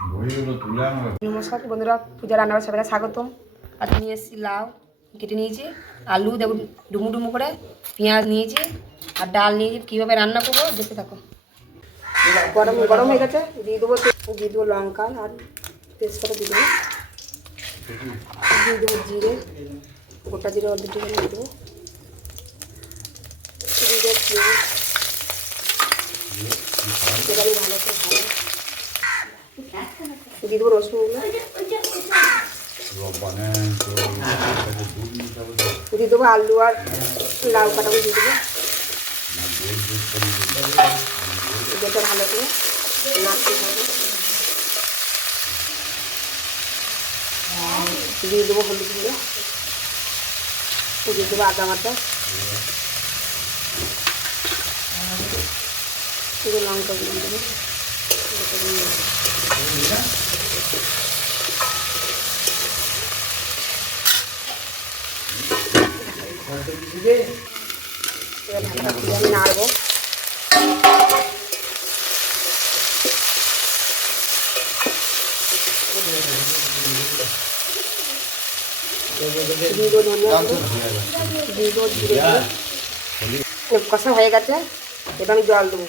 নমস্কার বন্ধুরা, পূজা রান্নাঘরে সবাইকে স্বাগতম। আর নিয়ে এসেছি লাউ কেটে নিয়েছি, আলু দেখুন ডুমু ডুমু করে, পেঁয়াজ নিয়েছি আর ডাল নিয়েছি। কীভাবে রান্না করবো দেখতে থাকো। গরম গরম হয়ে গেছে, দিয়ে দেবো লঙ্কা আর তেজপাতা দিয়ে দেবো জিরে, গোটা জিরে অর্ধ দিয়ে দেবো, ভালো করে দিয়ে দেবো রসুনগুলো, দিয়ে দেবো আলু আর লাউ কাটাগুলো দিয়ে দেবো। এটা ভালো করে নাড়তে হবে। দিয়ে দেবো হলুদ গুঁড়ো, দিয়ে দেবো আদা বাটা, লঙ্কা গুঁড়ো দেবো, এবার ঢাকা দিয়ে আমি নাড়বো। কষা হয়ে গেছে, এবার আমি জল দেবো।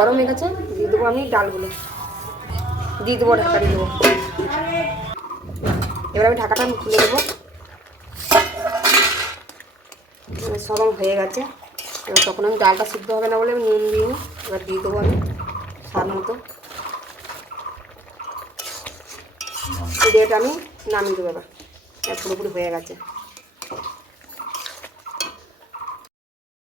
গরম হয়ে গেছে, দিয়ে দেবো আমি ডালগুলো, দিয়ে দেবো, ঢাকা দিয়ে দেবো। এবার আমি ঢাকাটা খুলে দেবো। সব হয়ে গেছে, এবার তখন আমি ডালটা সিদ্ধ হবে না বলে আমি নুন দিই। এবার দিয়ে দেবো আমি স্বাদ মতো, দিয়ে আমি নামিয়ে দেবো। এবার পুরোপুরি হয়ে গেছে।